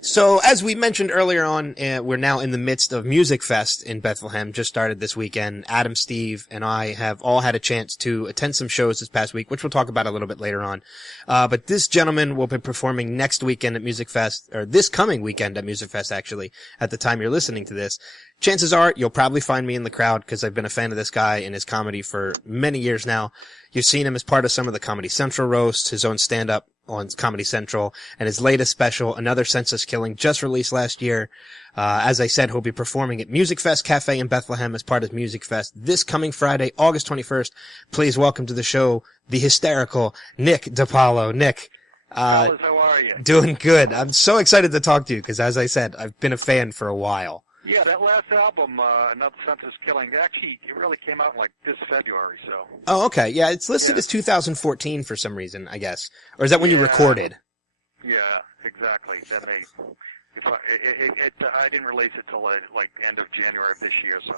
So, as we mentioned earlier on, we're now in the midst of Music Fest in Bethlehem, just started this weekend. Adam, Steve, and I have all had a chance to attend some shows this past week, which we'll talk about a little bit later on. But this gentleman will be performing next weekend at Music Fest, or this coming weekend at Music Fest, actually, at the time you're listening to this. Chances are you'll probably find me in the crowd because I've been a fan of this guy and his comedy for many years now. You've seen him as part of some of the Comedy Central roasts, his own stand-up on Comedy Central, and his latest special, Another Senseless Killing, just released last year. As I said, he'll be performing at Music Fest Cafe in Bethlehem as part of Music Fest this coming Friday, August 21st. Please welcome to the show the hysterical Nick DiPaolo. Nick, Fellas, how are you? Doing good. I'm so excited to talk to you because, as I said, I've been a fan for a while. Yeah, that last album, Another Senseless Killing, actually, it really came out like this February, so. Oh, okay. Yeah, it's listed as 2014 for some reason, I guess. Or is that when you recorded? Yeah, exactly. Then I didn't release it till like end of January of this year, so.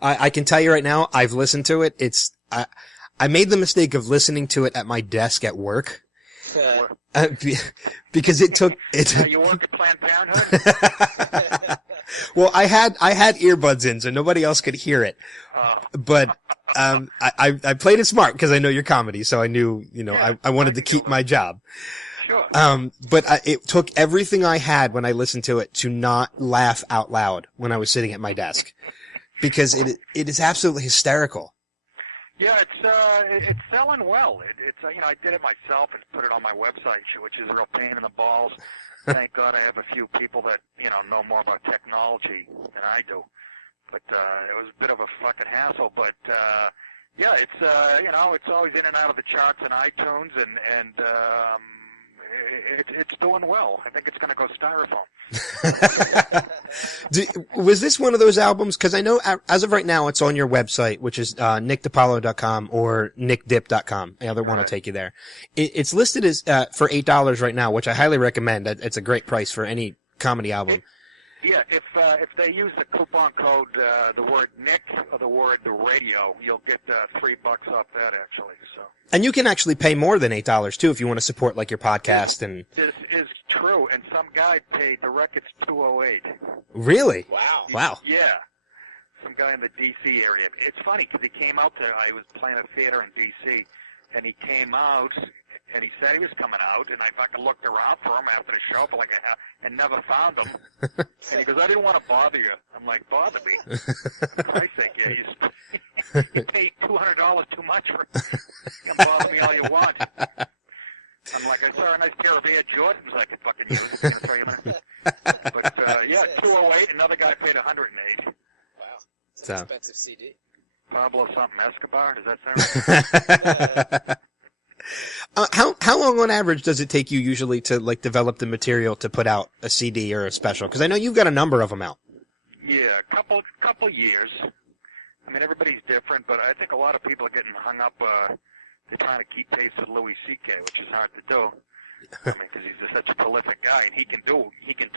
I can tell you right now, I've listened to it. I made the mistake of listening to it at my desk at work. Because it took. You work at Planned Parenthood? Well, I had earbuds in, so nobody else could hear it. But I played it smart because I know your comedy, so I knew, I wanted to keep my job. Sure. But it took everything I had when I listened to it to not laugh out loud when I was sitting at my desk, because it is absolutely hysterical. Yeah, it's selling well. It's I did it myself and put it on my website, which is a real pain in the balls. Thank God I have a few people that know more about technology than I do. But it was a bit of a fucking hassle. But yeah, it's it's always in and out of the charts on iTunes, and it's doing well. I think it's going to go styrofoam. Was this one of those albums? Because I know as of right now, it's on your website, which is nickdipalo.com or nickdip.com. The other one will take you there. It's listed as for $8 right now, which I highly recommend. It's a great price for any comedy album. Yeah, if they use the coupon code, the word Nick or the word the radio, you'll get $3 off that actually. So. And you can actually pay more than $8 too if you want to support like your podcast and. This is true, and some guy paid the record's $208. Really? Wow. Yeah, some guy in the D.C. area. It's funny because he came out there. I was playing a theater in D.C. and he came out. And he said he was coming out, and I fucking looked around for him after the show for like a half, and never found him. And he goes, I didn't want to bother you. I'm like, bother me? For Christ's sake, yeah, you paid $200 too much for it. You can bother me all you want. I'm like, I saw a nice pair of Air Jordans I could fucking use. I'm going to tell you that. But, yeah, $208, another guy paid $108. Wow. It's an expensive CD. Pablo something Escobar, does that sound right? How long on average does it take you usually to like develop the material to put out a CD or a special? Because I know you've got a number of them out. Yeah, a couple years. I mean, everybody's different, but I think a lot of people are getting hung up. They're trying to keep pace with Louis C.K., which is hard to do. I mean, because he's such a prolific guy, and he can do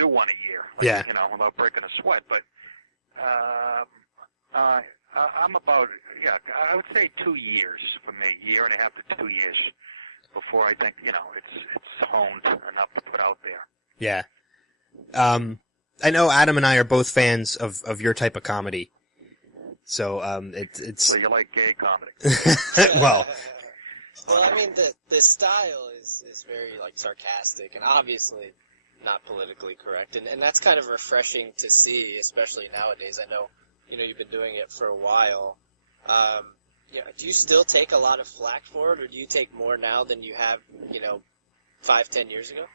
one a year. Like, without breaking a sweat. But I'm about, I would say 2 years for me, year and a half to 2 years before I think, it's honed enough to put out there. Yeah. I know Adam and I are both fans of your type of comedy. So, it's. So you like gay comedy? Well, I mean, the style is very, like, sarcastic and obviously not politically correct. And that's kind of refreshing to see, especially nowadays. I know, you've been doing it for a while. Do you still take a lot of flack for it, or do you take more now than you have, 5-10 years ago?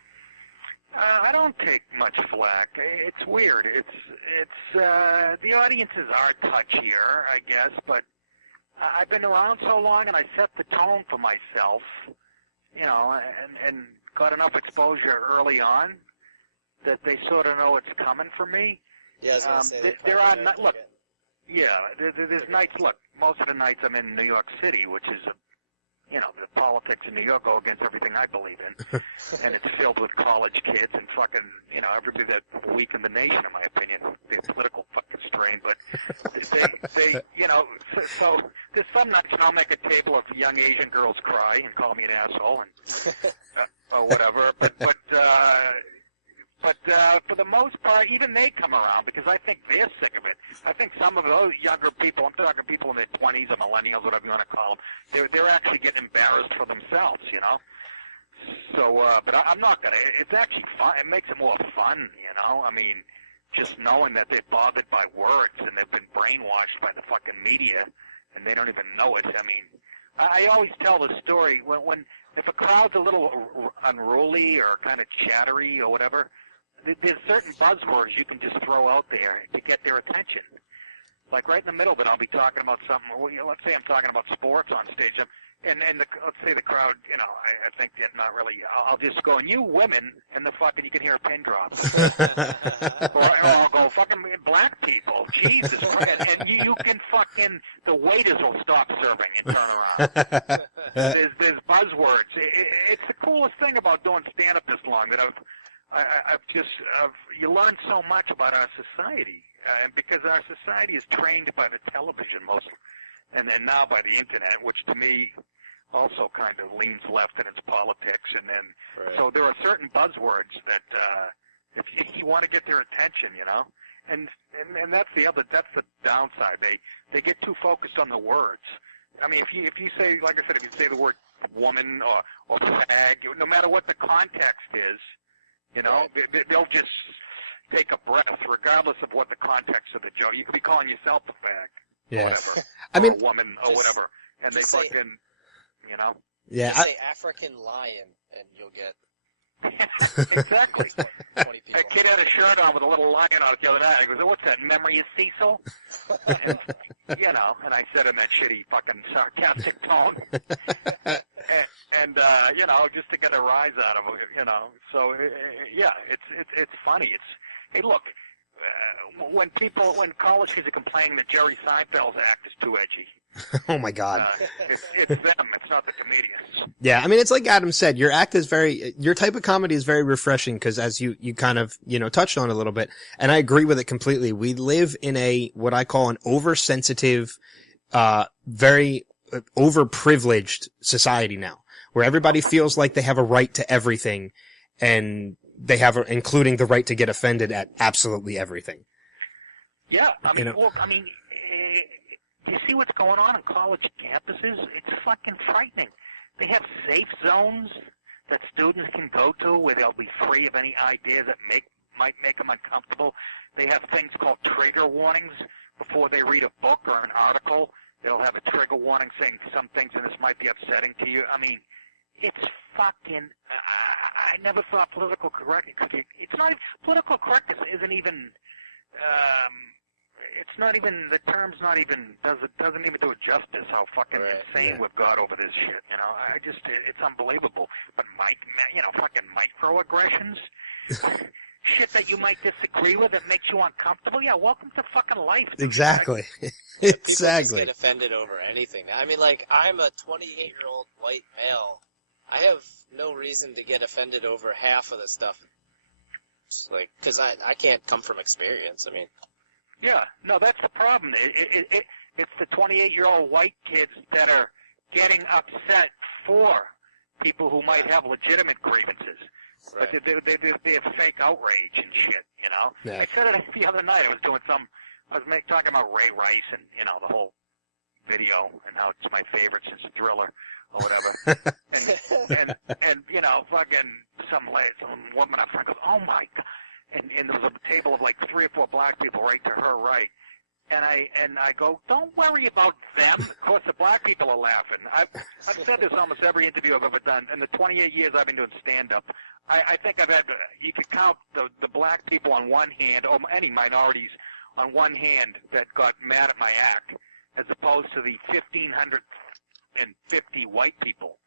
I don't take much flack. It's weird. It's the audiences are touchier, I guess, but I've been around so long and I set the tone for myself, and got enough exposure early on that they sort of know it's coming for me. Yeah, I was going to say there are look. Yeah, there's nights. Look, most of the nights I'm in New York City, which is the politics in New York go against everything I believe in, and it's filled with college kids and fucking, everybody that weak in the nation, in my opinion, the political fucking strain. But they so there's some nights I'll make a table of young Asian girls cry and call me an asshole and or whatever. But But for the most part, even they come around because I think they're sick of it. I think some of those younger people, I'm talking people in their 20s or millennials, whatever you want to call them, they're actually getting embarrassed for themselves, you know. So, but I'm not gonna. It's actually fun. It makes it more fun, you know. I mean, just knowing that they're bothered by words and they've been brainwashed by the fucking media and they don't even know it. I mean, I always tell the story when if a crowd's a little unruly or kind of chattery or whatever, there's certain buzzwords you can just throw out there to get their attention. Like right in the middle of it, I'll be talking about something. Let's say I'm talking about sports on stage, and let's say the crowd, you know, I think they're not really. I'll just go, and you women, and the fucking you can hear a pin drop, or I'll go, fucking black people, Jesus Christ, and you can fucking the waiters will stop serving and turn around. There's buzzwords. It's the coolest thing about doing stand up this long that you learn so much about our society, and because our society is trained by the television mostly, and then now by the internet, which to me also kind of leans left in its politics, and then so there are certain buzzwords that if you want to get their attention, you know, and that's the downside. They get too focused on the words. I mean, if you say, like I said, if you say the word woman or fag, no matter what the context is, you know, they'll just take a breath, regardless of what the context of the joke. You could be calling yourself a fag, or whatever, I mean, or a woman, or whatever, and they fucking, you know. Yeah, just say African lion, and you'll get exactly. 20 people. A kid had a shirt on with a little lion on it the other night. He goes, "What's that? Memory of Cecil?" And, you know, and I said in that shitty fucking sarcastic tone, and you know, just to get a rise out of it, you know. So yeah, it's funny. Hey, look, when college kids are complaining that Jerry Seinfeld's act is too edgy. Oh my God. It's them. It's not the comedians. Yeah. I mean, it's like Adam said, your type of comedy is very refreshing because as you kind of, you know, touched on a little bit, and I agree with it completely. We live in what I call an oversensitive, very overprivileged society now where everybody feels like they have a right to everything and they have, including the right to get offended at absolutely everything. Yeah. I mean, you know? look, I mean, you see what's going on college campuses? It's fucking frightening. They have safe zones that students can go to where they'll be free of any ideas that might make them uncomfortable. They have things called trigger warnings before they read a book or an article. They'll have a trigger warning saying some things in this might be upsetting to you. I mean, it's fucking. I never thought political correctness. It's not political correctness. Isn't even. It's not even, the term's not even, doesn't even do it justice how fucking insane we've got over this shit, you know. It's unbelievable. But fucking microaggressions, shit that you might disagree with that makes you uncomfortable. Yeah, welcome to fucking life. Exactly. People Exactly. just get offended over anything. I mean, like, I'm a 28-year-old white male. I have no reason to get offended over half of the stuff. It's like, because I can't come from experience. I mean. Yeah, no, that's the problem. It's the 28-year-old white kids that are getting upset for people who might have legitimate grievances. Right. But they have fake outrage and shit, you know? Yeah. I said it the other night. I was talking about Ray Rice and, you know, the whole video and how it's my favorite since Thriller or whatever. and you know, fucking some woman up front goes, "Oh my God." And there was a table of like 3 or 4 black people right to her right. And I go, "Don't worry about them." Of course, the black people are laughing. I've said this almost every interview I've ever done. In the 28 years I've been doing stand-up, I think I've had, you could count the black people on one hand, or any minorities on one hand that got mad at my act, as opposed to the 1,550 white people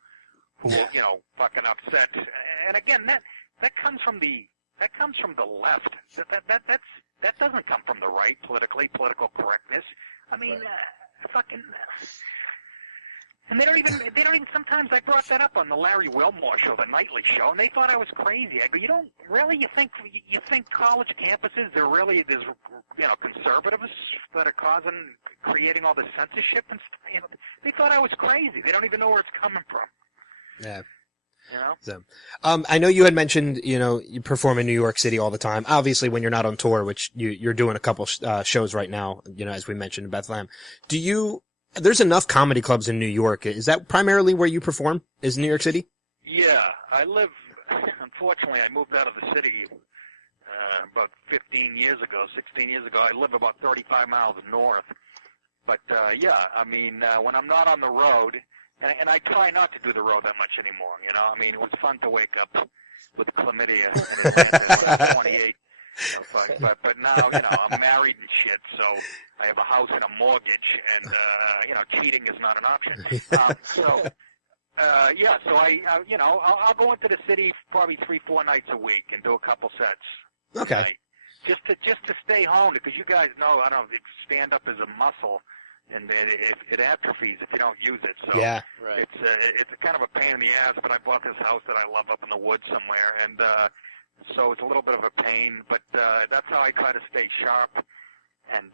who were, you know, fucking upset. And again, that comes from the left. That doesn't come from the right, political correctness. I mean, fucking. And they don't even. Sometimes I brought that up on the Larry Wilmore show, the nightly show, and they thought I was crazy. I go, you don't really? You think college campuses there's you know, conservatives that are creating all this censorship and stuff? You know, they thought I was crazy. They don't even know where it's coming from. Yeah. You know? So, I know you had mentioned, you perform in New York City all the time. Obviously, when you're not on tour, which you're doing a couple, shows right now, as we mentioned in Bethlehem. There's enough comedy clubs in New York. Is that primarily where you perform? Is New York City? Yeah, unfortunately, I moved out of the city, about 16 years ago. I live about 35 miles north. But, when I'm not on the road, and I try not to do the road that much anymore, it was fun to wake up with chlamydia in Atlanta when I was 28. But now, I'm married and shit, so I have a house and a mortgage, and, cheating is not an option. I'll go into the city probably 3-4 nights a week and do a couple sets. Okay. Just to stay home, because you guys know, stand-up is a muscle. And it atrophies if you don't use it. So yeah, right. It's a kind of a pain in the ass. But I bought this house that I love up in the woods somewhere, and so it's a little bit of a pain. But that's how I try to stay sharp, and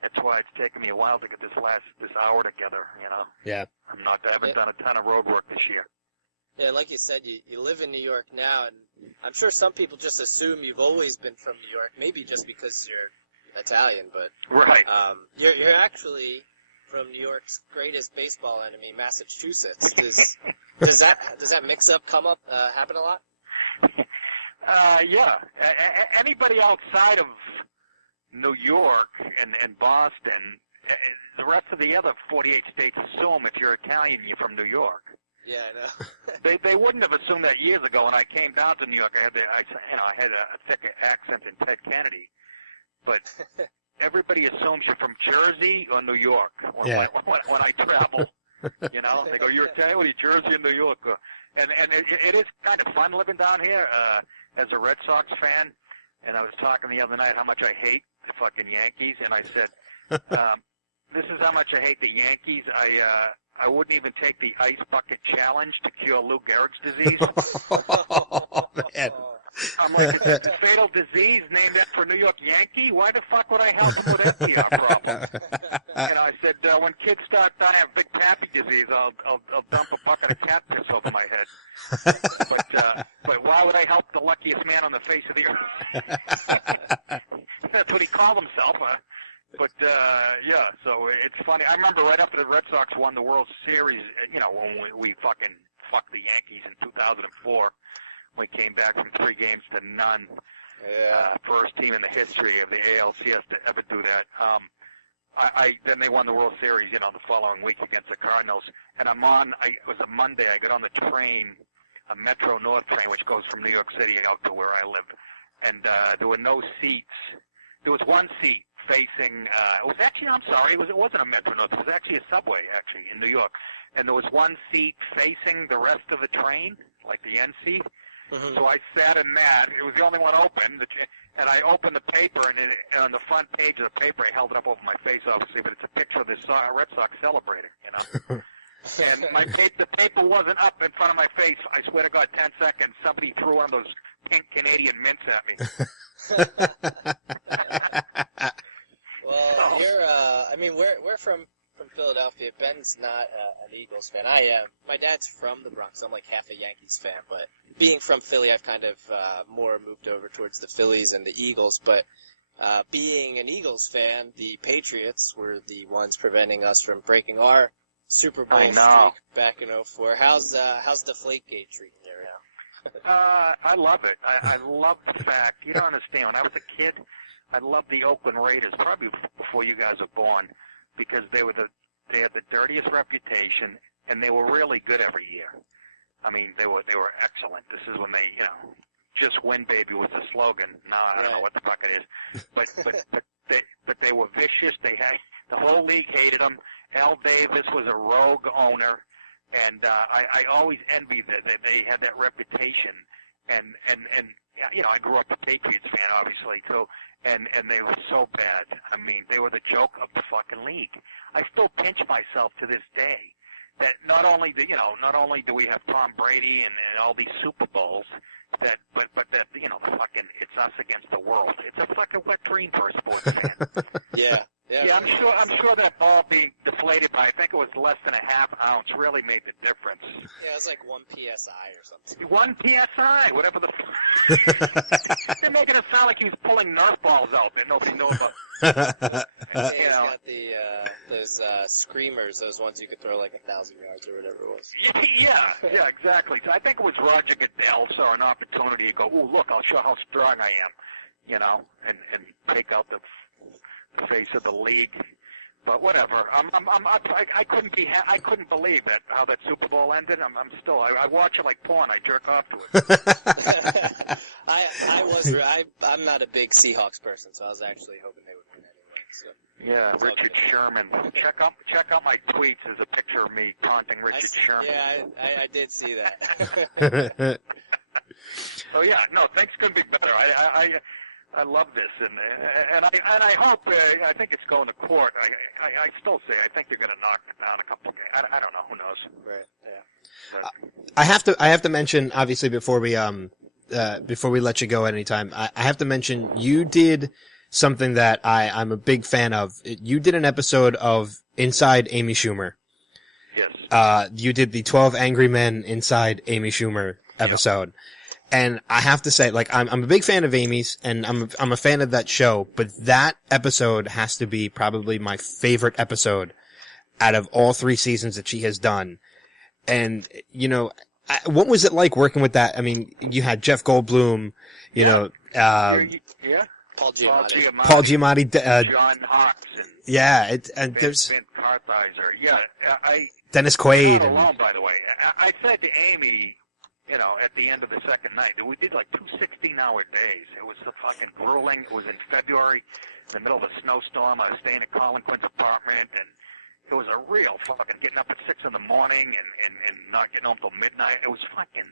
that's why it's taken me a while to get this hour together. Yeah. I haven't done a ton of road work this year. Yeah, like you said, you live in New York now, and I'm sure some people just assume you've always been from New York. Maybe just because you're Italian, but right. You're actually from New York's greatest baseball enemy, Massachusetts. Does that mix up happen a lot? Yeah. Anybody outside of New York and Boston, the rest of the other 48 states assume if you're Italian, you're from New York. Yeah, I know. They wouldn't have assumed that years ago. When I came down to New York, I had a thick accent in Ted Kennedy. But everybody assumes you're from Jersey or New York when I travel. They go, "You're Italian? Well, you're Jersey or New York?" And it is kind of fun living down here as a Red Sox fan. And I was talking the other night how much I hate the fucking Yankees, and I said, "This is how much I hate the Yankees. I wouldn't even take the ice bucket challenge to cure Lou Gehrig's disease." Oh, man. I'm like, it's a fatal disease named after a New York Yankee? Why the fuck would I help them with FDR problem? And I said, when kids start dying of big pappy disease, I'll dump a bucket of cat piss over my head. But why would I help the luckiest man on the face of the earth? That's what he called himself. So it's funny. I remember right after the Red Sox won the World Series, when we fucking fucked the Yankees in 2004. We came back from 3 games to none. Yeah. First team in the history of the ALCS to ever do that. Then they won the World Series, the following week against the Cardinals. And it was a Monday, I got on the train, a Metro North train, which goes from New York City out to where I live. And there were no seats. There was one seat facing, it wasn't a Metro North, it was actually a subway, in New York. And there was one seat facing the rest of the train, like the end seat. Mm-hmm. So I sat in that. It was the only one open. And I opened the paper, and on the front page of the paper, I held it up over my face, obviously, but it's a picture of this Red Sox celebrating, And the paper wasn't up in front of my face. I swear to God, 10 seconds, somebody threw one of those pink Canadian mints at me. Well, we're from Philadelphia. Ben's not an Eagles fan. I am. My dad's from the Bronx. I'm like half a Yankees fan, but being from Philly, I've kind of more moved over towards the Phillies and the Eagles. But being an Eagles fan, the Patriots were the ones preventing us from breaking our Super Bowl streak back in 2004. How's Deflategate treating you now? I love it. I love the fact, you don't understand, when I was a kid, I loved the Oakland Raiders, probably before you guys were born, because they had the dirtiest reputation, and they were really good every year. I mean, they were excellent. This is when they, just win, baby, was the slogan. Now I don't know what the fuck it is, but they were vicious. The whole league hated them. Al Davis was a rogue owner, and I always envied that they had that reputation. And I grew up a Patriots fan, obviously too. And they were so bad. I mean, they were the joke of the fucking league. I still pinch myself to this day that not only do we have Tom Brady and all these Super Bowls, but that the fucking it's us against the world. It's a fucking wet dream for a sports fan. Yeah. I'm sure that ball being deflated inflated by, I think it was less than a half ounce, really made the difference. Yeah, it was like 1 PSI or something. 1 PSI, whatever the They're making it sound like he's pulling Nerf balls out that nobody knows about. Yeah, he's got those screamers, those ones you could throw like 1,000 yards or whatever it was. Yeah, exactly. So I think it was Roger Goodell saw an opportunity to go, ooh, look, I'll show how strong I am, you know, and take out the face of the league. But whatever. I couldn't believe that how that Super Bowl ended. I'm still. I watch it like porn. I jerk off to it. I'm not a big Seahawks person, so I was actually hoping they would win anyway. So. Yeah, Richard Sherman. Check out my tweets. There's a picture of me taunting Richard Sherman. Yeah, I did see that. So yeah, no, things couldn't be better. I love this, and I hope. I think it's going to court. I still say I think they're going to knock it down a couple of games. I don't know. Who knows? Right. Yeah. I have to mention, obviously, before we let you go at any time, I have to mention you did something that I'm a big fan of. You did an episode of Inside Amy Schumer. Yes. You did the 12 Angry Men Inside Amy Schumer episode. Yep. And I have to say, like, I'm a big fan of Amy's, and I'm a fan of that show, but that episode has to be probably my favorite episode out of all 3 seasons that she has done. And, you know, what was it like working with that? I mean, you had Jeff Goldblum, you know, Paul Giamatti. Paul Giamatti, John Hawkes. Yeah, and there's Ben Carthizer. Yeah, Dennis Quaid. Not alone, by the way. I said to Amy, you know, at the end of the second night, we did like 2 16-hour days. It was fucking grueling. It was in February, in the middle of a snowstorm. I was staying at Colin Quinn's apartment, and it was a real fucking getting up at 6 in the morning and not getting home till midnight. It was fucking.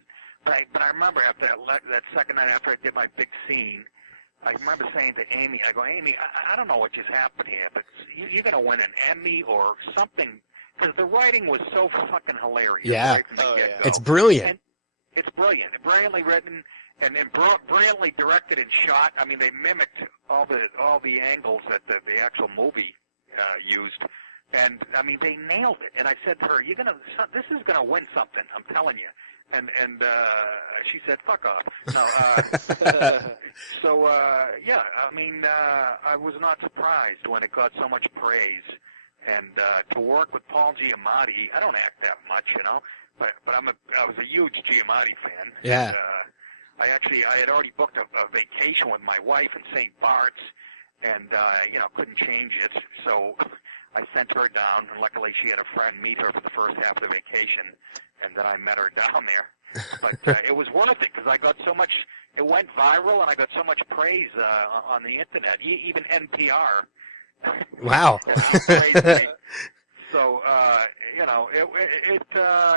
But I remember after that second night, after I did my big scene, I remember saying to Amy, I go, Amy, I don't know what just happened here, but you're going to win an Emmy or something, because the writing was so fucking hilarious. Yeah. Right from the get-go. It's brilliant. And it's brilliant. Brilliantly written and brilliantly directed and shot. I mean, they mimicked all the angles that the actual movie used. And, I mean, they nailed it. And I said to her, this is going to win something, I'm telling you. And she said, fuck off. No, so, yeah, I mean, I was not surprised when it got so much praise. And to work with Paul Giamatti, I don't act that much, you know, but I was a huge Giamatti fan. Yeah. And, I had already booked a vacation with my wife in St. Bart's, and, you know, couldn't change it. So I sent her down, and luckily she had a friend meet her for the first half of the vacation, and then I met her down there. But it was worth it, because I got so much, it went viral, and I got so much praise on the Internet, even NPR. Wow. So, you know,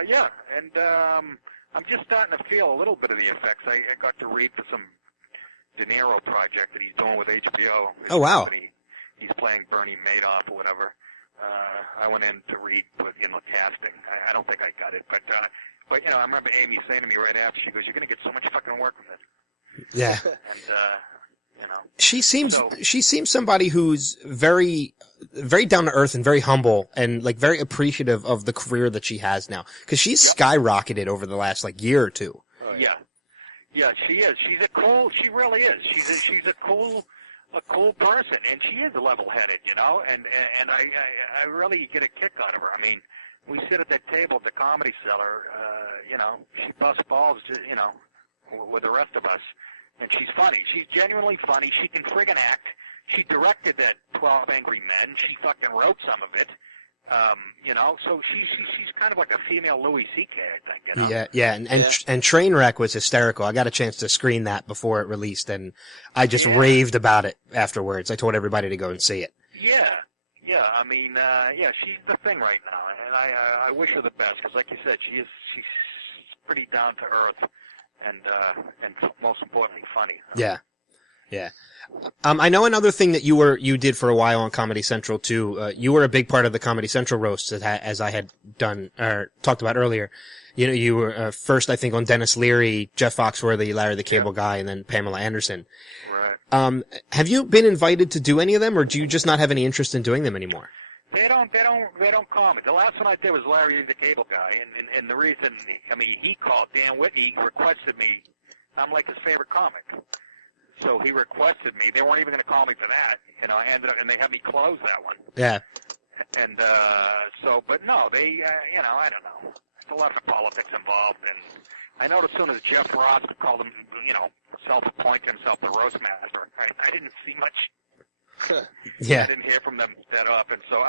yeah, and I'm just starting to feel a little bit of the effects. I got to read for some De Niro project that he's doing with HBO. Oh, wow. He's playing Bernie Madoff or whatever. I went in to read with, you know, casting. I don't think I got it, but you know, I remember Amy saying to me right after, she goes, "You're going to get so much fucking work with it." Yeah. And, you know. She seems somebody who's very, very down to earth and very humble and like very appreciative of the career that she has now. Cause she's skyrocketed over the last like year or two. Oh, yeah. Yeah, she is. She really is. She's a cool person, and she is level-headed, you know, and I really get a kick out of her. I mean, we sit at that table at the Comedy Cellar, you know, she busts balls, you know, with the rest of us. And she's funny. She's genuinely funny. She can friggin' act. She directed that 12 Angry Men. She fucking wrote some of it. You know, so she's kind of like a female Louis C.K., I think, you know? Yeah, and Trainwreck was hysterical. I got a chance to screen that before it released, and I just raved about it afterwards. I told everybody to go and see it. Yeah, I mean, yeah, she's the thing right now, and I wish her the best, because like you said, she's pretty down to earth. And most importantly, funny. Yeah. I know another thing that you did for a while on Comedy Central too. You were a big part of the Comedy Central roast, as I had done or talked about earlier. You know, you were first, I think, on Dennis Leary, Jeff Foxworthy, Larry the Cable Guy, and then Pamela Anderson. Right. Have you been invited to do any of them, or do you just not have any interest in doing them anymore? They don't call me. The last one I did was Larry, the cable guy, and the reason, I mean, he called Dan Whitney, requested me. I'm like his favorite comic, so he requested me. They weren't even going to call me for that, you know. I ended up, and they had me close that one. Yeah. And but no, they, you know, I don't know. There's a lot of politics involved, and I know as soon as Jeff Ross called him, you know, self-appointed himself the roast master, I didn't see much. Yeah. I didn't hear from them that often, so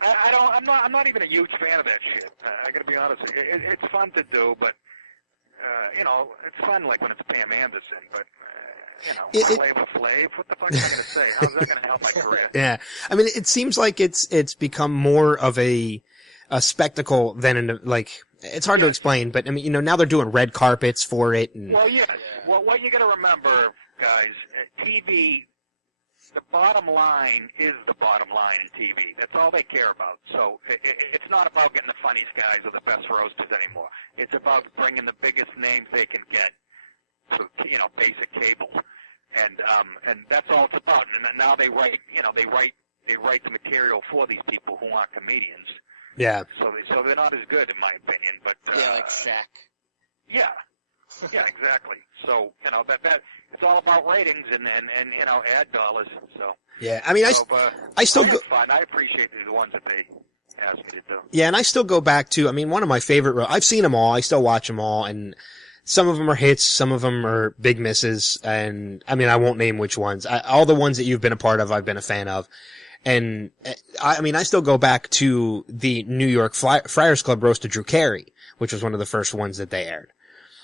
I'm not even a huge fan of that shit. I got to be honest. It's fun to do, but you know, it's fun like when it's Pam Anderson, but. You know, Flavor Flav. What the fuck am I going to say? How's that going to help my career? Yeah, I mean, it seems like it's become more of a spectacle than it's hard to explain, but I mean, you know, now they're doing red carpets for it. And well, yeah. Well, what you got to remember, guys, TV. The bottom line is the bottom line in TV. That's all they care about. So it's not about getting the funniest guys or the best roasters anymore. It's about bringing the biggest names they can get to, you know, basic cable, and that's all it's about. And then now they write the material for these people who aren't comedians. Yeah. So they're not as good, in my opinion. But yeah, like Shaq. Yeah. Yeah, exactly. So, you know, that it's all about ratings and you know, ad dollars. So yeah, I mean, I still go. Fun. I appreciate the ones that they ask me to do. Yeah, and I still go back to. I mean, one of my favorite. I've seen them all. I still watch them all, and some of them are hits, some of them are big misses, and I mean, I won't name which ones. All the ones that you've been a part of, I've been a fan of. And I mean, I still go back to the New York Friars Club roast of Drew Carey, which was one of the first ones that they aired.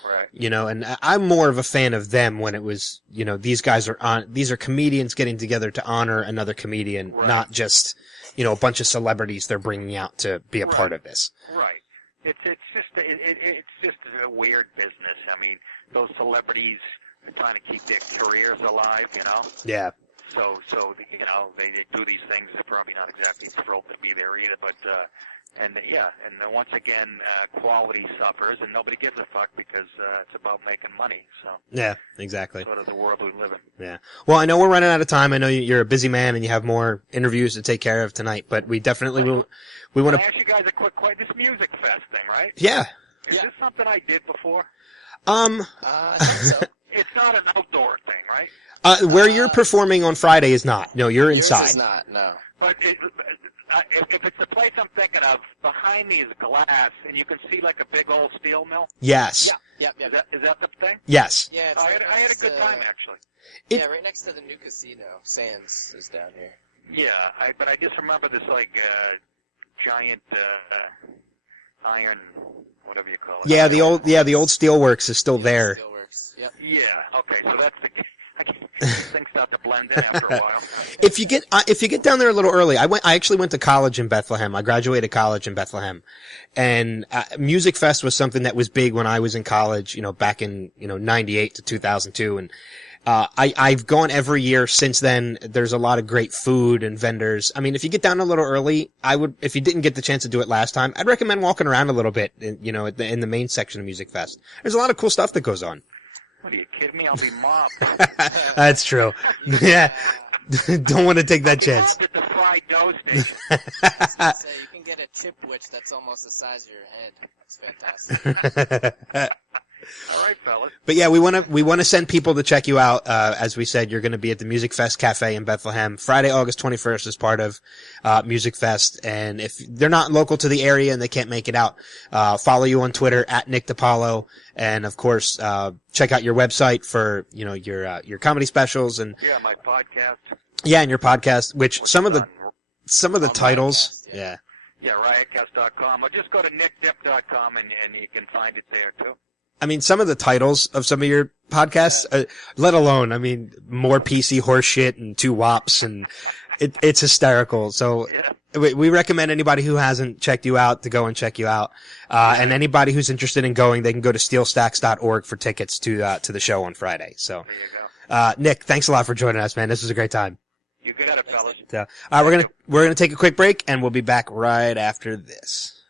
Right. You know, and I'm more of a fan of them when it was, you know, these are comedians getting together to honor another comedian, right. Not just, you know, a bunch of celebrities they're bringing out to be a right. part of this. Right. It's just a weird business. I mean, those celebrities are trying to keep their careers alive, you know? Yeah. So you know, they do these things. They're probably not exactly thrilled to be there either, but and then once again, quality suffers, and nobody gives a fuck because it's about making money. So yeah, exactly. Sort of the world we live in. Yeah. Well, I know we're running out of time. I know you're a busy man and you have more interviews to take care of tonight, but we definitely will. We want to ask you guys a quick question. This Music Fest thing, right? Yeah. Is this something I did before? I think so. It's not an outdoor thing, right? Where you're performing on Friday is not. No, you're inside. Yours is not, no. But if it's the place I'm thinking of, behind me is glass, and you can see like a big old steel mill. Yes. Yeah. Is that the thing? Yes. Yeah, it's I had a good time, actually. Yeah, right next to the new casino. Sands is down here. Yeah, but I just remember this like giant iron, whatever you call it. Yeah, the old steelworks is still there. Steelworks. Yep. Yeah. Okay, so that's the. Things start to blend in after a while. If you get down there a little early, I actually went to college in Bethlehem. I graduated college in Bethlehem, and Music Fest was something that was big when I was in college. You know, back in 98 to 2002, and I've gone every year since then. There's a lot of great food and vendors. I mean, if you get down a little early, if you didn't get the chance to do it last time, I'd recommend walking around a little bit. You know, in the main section of Music Fest, there's a lot of cool stuff that goes on. What are you kidding me? I'll be mobbed. That's true. Yeah. Don't want to take that chance. At the fried dough station. So you can get a chipwich that's almost the size of your head. That's fantastic. All right, fellas. But yeah, we want to send people to check you out. As we said, you're going to be at the Music Fest Cafe in Bethlehem Friday, August 21st as part of Music Fest. And if they're not local to the area and they can't make it out, follow you on Twitter at Nick DiPaolo. And of course, check out your website for, you know, your comedy specials and yeah, my podcast. Yeah, and your podcast, which some of the titles, podcast, yeah. Yeah, riotcast.com. Or just go to nickdip.com and you can find it there too. I mean, some of the titles of some of your podcasts, let alone, I mean, more PC horse shit and 2 wops, and it's hysterical. So we recommend anybody who hasn't checked you out to go and check you out. And anybody who's interested in going, they can go to steelstacks.org for tickets to the show on Friday. So, there you go. Nick, thanks a lot for joining us, man. This was a great time. You got it, fellas. So, we're gonna take a quick break, and we'll be back right after this.